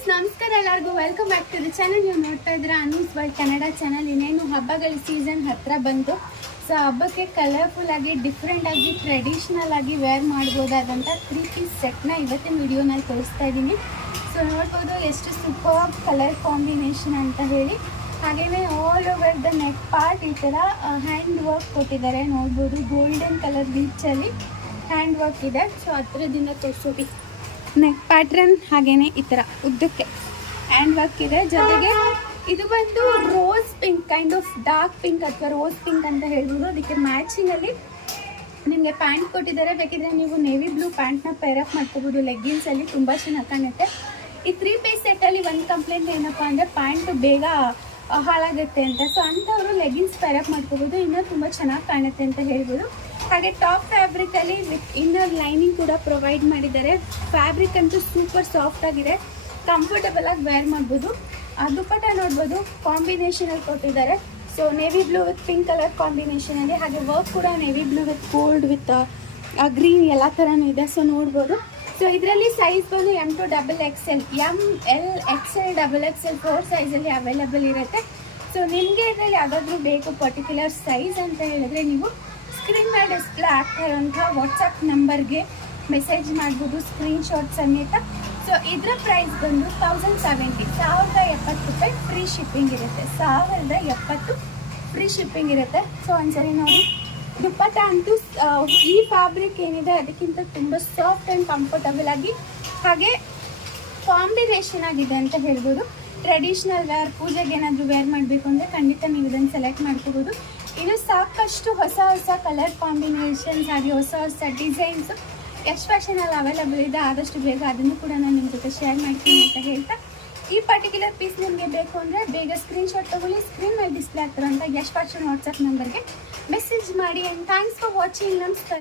Friends, ನಮಸ್ಕಾರ ಎಲ್ಲರಿಗೂ. Welcome back to the channel ನೀವು ನೋಡ್ತಾ ಇದ್ದೀರಾ ಅನೂಸ್ ಬೈ ಕನ್ನಡ ಚಾನಲ್ ಇನ್ನೇನು ಹಬ್ಬಗಳ ಸೀಸನ್ ಹತ್ರ ಬಂತು ಸೊ ಹಬ್ಬಕ್ಕೆ ಕಲರ್ಫುಲ್ಲಾಗಿ ಡಿಫ್ರೆಂಟಾಗಿ ಟ್ರೆಡಿಷ್ನಲ್ ಆಗಿ ವೇರ್ ಮಾಡ್ಬೋದಾದಂಥ ತ್ರೀ ಪೀಸ್ ಸೆಟ್ನ ಇವತ್ತಿನ ವಿಡಿಯೋನಲ್ಲಿ ತೋರಿಸ್ತಾ ಇದ್ದೀನಿ. ಸೊ ನೋಡ್ಬೋದು, ಎಷ್ಟು ಸೂಪರ್ ಕಲರ್ ಕಾಂಬಿನೇಷನ್ ಅಂತ ಹೇಳಿ. ಹಾಗೆಯೇ all over the neck part ಈ ಥರ ಹ್ಯಾಂಡ್ ವರ್ಕ್ ಕೊಟ್ಟಿದ್ದಾರೆ. ನೋಡ್ಬೋದು ಗೋಲ್ಡನ್ ಕಲರ್ ಬೀಚಲ್ಲಿ ಹ್ಯಾಂಡ್ ವರ್ಕ್ ಇದೆ. ಸೊ ಹತ್ರದಿಂದ ತೋರಿಸೋಗಿ ನೆಕ್ ಪ್ಯಾಟ್ರನ್ ಹಾಗೇನೆ ಈ ಥರ ಉದ್ದಕ್ಕೆ. ಹ್ಯಾಂಡ್ ವರ್ಕ್ ಇದೆ. ಜೊತೆಗೆ ಇದು ಬಂದು rose pink kind of dark pink ಅಥವಾ ರೋಸ್ ಪಿಂಕ್ ಅಂತ ಹೇಳ್ಬೋದು. ಅದಕ್ಕೆ ಮ್ಯಾಚಿಂಗಲ್ಲಿ ನಿಮಗೆ ಪ್ಯಾಂಟ್ ಕೊಟ್ಟಿದ್ದಾರೆ. ಬೇಕಿದ್ರೆ ನೀವು ನೇವಿ ಬ್ಲೂ ಪ್ಯಾಂಟ್ನ ಪೇರಪ್ ಮಾಡ್ಕೋಬೋದು. ಲೆಗ್ಗಿನ್ಸಲ್ಲಿ ತುಂಬ ಚೆನ್ನಾಗಿ ಕಾಣುತ್ತೆ. ಈ ತ್ರೀ ಪೀಸ್ ಸೆಟ್ಟಲ್ಲಿ ಒಂದು ಕಂಪ್ಲೇಂಟ್ ಏನಪ್ಪ ಅಂದರೆ ಪ್ಯಾಂಟು ಬೇಗ ಹಾಳಾಗುತ್ತೆ ಅಂತ. ಸೊ ಅಂಥವರು ಲೆಗಿನ್ಸ್ ಪೇರಪ್ ಮಾಡ್ಕೋಬೋದು. ಇನ್ನೂ ತುಂಬ ಚೆನ್ನಾಗಿ ಕಾಣುತ್ತೆ ಅಂತ ಹೇಳ್ಬೋದು. ಹಾಗೆ ಟಾಪ್ ಫ್ಯಾಬ್ರಿಕಲ್ಲಿ ವಿತ್ ಇನ್ನರ್ ಲೈನಿಂಗ್ ಕೂಡ ಪ್ರೊವೈಡ್ ಮಾಡಿದ್ದಾರೆ. ಫ್ಯಾಬ್ರಿಕ್ ಅಂತೂ ಸೂಪರ್ ಸಾಫ್ಟ್ ಆಗಿದೆ. ಕಂಫರ್ಟಬಲ್ ಆಗಿ ವೇರ್ ಮಾಡ್ಬೋದು. ಆ ನೋಡ್ಬೋದು ಕಾಂಬಿನೇಷನಲ್ಲಿ ಕೊಟ್ಟಿದ್ದಾರೆ. So navy blue with pink colour ಕಾಂಬಿನೇಷನಲ್ಲಿ ಹಾಗೆ ವರ್ಕ್ ಕೂಡ navy blue with gold with green ಎಲ್ಲ ಥರನೂ ಇದೆ. ಸೊ ನೋಡ್ಬೋದು. ಸೊ ಇದರಲ್ಲಿ ಸೈಜ್ ಬಂದು M to double X L M L X L double X L four ಸೈಜಲ್ಲಿ ಅವೈಲೇಬಲ್ ಇರುತ್ತೆ. ಸೊ ನಿಮಗೆ ಇದರಲ್ಲಿ ಯಾವುದಾದ್ರೂ ಬೇಕು ಪರ್ಟಿಕ್ಯುಲರ್ ಸೈಜ್ ಅಂತ ಹೇಳಿದ್ರೆ ನೀವು ಸ್ಕ್ರೀನ್ ಮೇಲೆ ಡಿಸ್ಪ್ಲೇ ಆಗ್ತಾ ಇರೋಂಥ ವಾಟ್ಸಪ್ ನಂಬರ್ಗೆ ಮೆಸೇಜ್ ಮಾಡ್ಬೋದು ಸ್ಕ್ರೀನ್ಶಾಟ್ ಸಮೇತ. ಸೊ ಇದರ ಪ್ರೈಸ್ ಬಂದು ತೌಸಂಡ್ ಸೆವೆಂಟಿ ಸಾವಿರದ ಎಪ್ಪತ್ತು ರೂಪಾಯಿ ಫ್ರೀ ಶಿಪ್ಪಿಂಗ್ ಇರುತ್ತೆ. ಸಾವಿರದ ಎಪ್ಪತ್ತು ಫ್ರೀ ಶಿಪ್ಪಿಂಗ್ ಇರುತ್ತೆ. ಸೊ ಒಂದ್ಸರಿ ನೋಡಿ. ದುಪ್ಪಟ್ಟ ಅಂತೂ ಈ ಫ್ಯಾಬ್ರಿಕ್ ಏನಿದೆ, ಅದಕ್ಕಿಂತ ತುಂಬ ಸಾಫ್ಟ್ ಆ್ಯಂಡ್ ಕಂಫರ್ಟಬಲ್ ಆಗಿ, ಹಾಗೆ ಕಾಂಬಿನೇಷನ್ ಆಗಿದೆ ಅಂತ ಹೇಳ್ಬೋದು. ಟ್ರೆಡಿಷ್ನಲ್ ವೇರ್ ಪೂಜೆಗೆ ಏನಾದರೂ ವೇರ್ ಮಾಡಬೇಕು ಅಂದರೆ ಖಂಡಿತ ನೀವು ಇದನ್ನು ಸೆಲೆಕ್ಟ್ ಮಾಡ್ಕೋಬೋದು. ಇನ್ನು ಸಾಕಷ್ಟು ಹೊಸ ಹೊಸ ಕಲರ್ ಕಾಂಬಿನೇಷನ್ಸ್ ಆಗಿ ಹೊಸ ಹೊಸ ಡಿಸೈನ್ಸು ಎಷ್ಟು ಫ್ಯಾಷನಲ್ಲಿ ಅವೈಲಬಲ್ ಇದೆ, ಆದಷ್ಟು ಬೇಗ ಅದನ್ನು ಕೂಡ ನಾನು ನಿಮ್ಮ ಜೊತೆ ಶೇರ್ ಮಾಡ್ತೀನಿ ಅಂತ ಹೇಳ್ತಾ. ಈ ಪರ್ಟಿಕ್ಯುಲರ್ ಪೀಸ್ ನಿಮಗೆ ಬೇಕು ಅಂದರೆ ಬೇಗ ಸ್ಕ್ರೀನ್ಶಾಟ್ ತೊಗೊಳ್ಳಿ ಸ್ಕ್ರೀನ್ ಮೇಲೆ ಡಿಸ್ಪ್ಲೇ ಆಗ್ತಾರಂತ ಎಷ್ಟು ಫ್ಯಾಷನ್ ವಾಟ್ಸಪ್ ನಂಬರ್ಗೆ ಮೆಸೇಜ್ ಮಾಡಿ ಆ್ಯಂಡ್ ಥ್ಯಾಂಕ್ಸ್ ಫಾರ್ ವಾಚಿಂಗ್ ನಮಸ್ಕಾರ.